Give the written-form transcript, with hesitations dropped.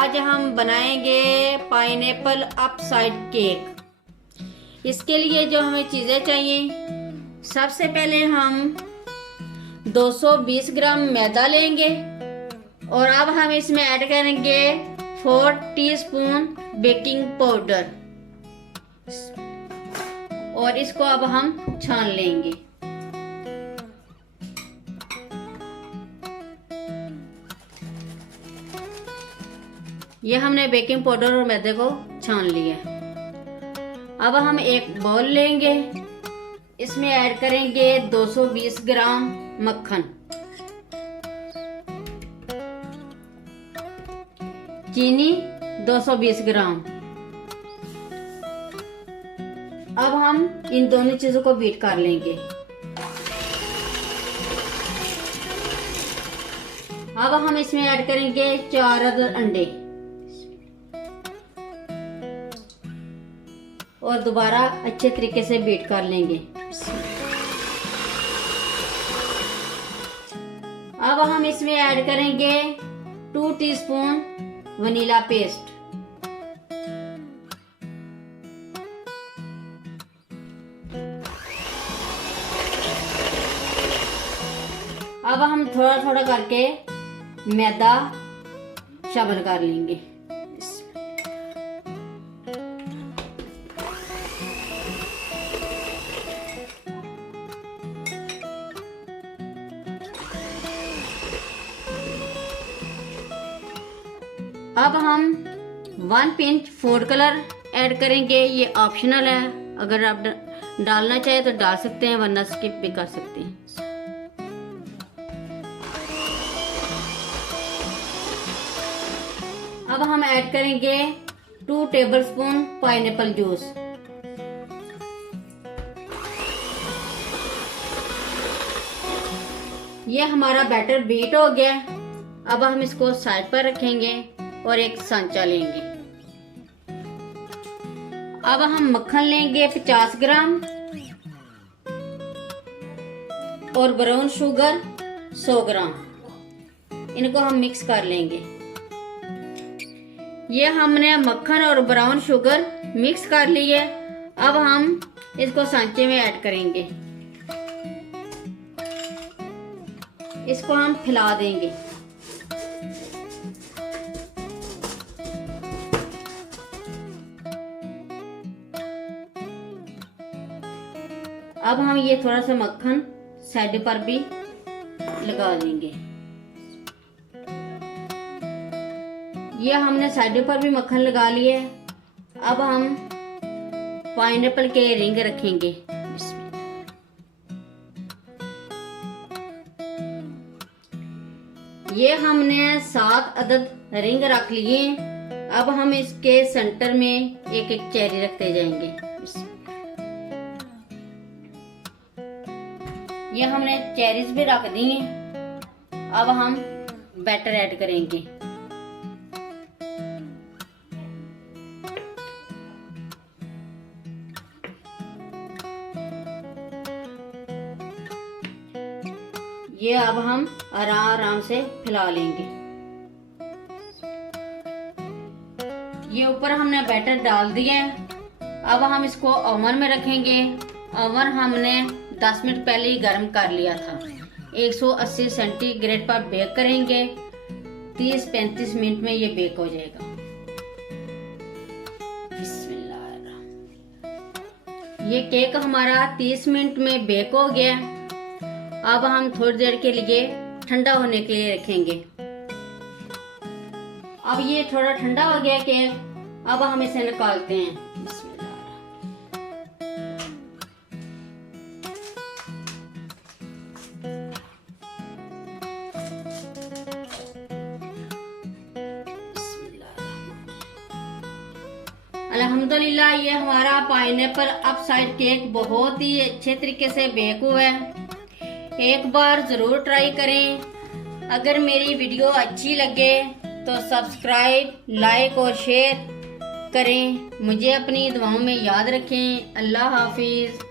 आज हम बनाएंगे पाइनएप्पल अपसाइड केक। इसके लिए जो हमें चीज़ें चाहिए, सबसे पहले हम 220 ग्राम मैदा लेंगे और अब हम इसमें ऐड करेंगे 4 टीस्पून बेकिंग पाउडर और इसको अब हम छान लेंगे। ये हमने बेकिंग पाउडर और मैदे को छान लिया। अब हम एक बाउल लेंगे, इसमें ऐड करेंगे 220 ग्राम मक्खन, चीनी 220 ग्राम। अब हम इन दोनों चीजों को बीट कर लेंगे। अब हम इसमें ऐड करेंगे 4 अदद अंडे और दोबारा अच्छे तरीके से बीट कर लेंगे। अब हम इसमें ऐड करेंगे 2 टीस्पून वनीला पेस्ट, अब हम थोड़ा थोड़ा करके मैदा शामिल कर लेंगे। अब हम 1 पिंच फूड कलर ऐड करेंगे। ये ऑप्शनल है, अगर आप डालना चाहे तो डाल सकते हैं, वरना स्किप भी कर सकते हैं। अब हम ऐड करेंगे 2 टेबलस्पून पाइनएप्पल जूस। ये हमारा बैटर बीट हो गया। अब हम इसको साइड पर रखेंगे और एक सांचा लेंगे। अब हम मक्खन लेंगे 50 ग्राम और ब्राउन शुगर 100 ग्राम। इनको हम मिक्स कर लेंगे। ये हमने मक्खन और ब्राउन शुगर मिक्स कर लिए। अब हम इसको सांचे में ऐड करेंगे। इसको हम फैला देंगे। अब हम ये थोड़ा सा मक्खन साइड पर भी लगा देंगे। ये हमने साइड पर भी मक्खन लगा लिए। अब हम पाइनएप्पल के रिंग रखेंगे। ये हमने 7 अदद रिंग रख लिए। अब हम इसके सेंटर में एक एक चेरी रखते जाएंगे। ये हमने चेरीज भी रख दी हैं। अब हम बैटर ऐड करेंगे। ये अब हम आराम से फैला लेंगे। ये ऊपर हमने बैटर डाल दिया है। अब हम इसको ओवन में रखेंगे। ओवन हमने 10 मिनट पहले ही गर्म कर लिया था। 180 सेंटीग्रेड पर बेक करेंगे। 30-35 मिनट में ये बेक हो जाएगा। ये केक हमारा 30 मिनट में बेक हो गया। अब हम थोड़ी देर के लिए ठंडा होने के लिए रखेंगे। अब ये थोड़ा ठंडा हो गया केक। अब हम इसे निकालते हैं। अल्हम्दुलिल्लाह, ये हमारा पाइनएप्पल अपसाइड केक बहुत ही अच्छे तरीके से बेक हुआ है। एक बार ज़रूर ट्राई करें। अगर मेरी वीडियो अच्छी लगे तो सब्सक्राइब, लाइक और शेयर करें। मुझे अपनी दुआओं में याद रखें। अल्लाह हाफिज़।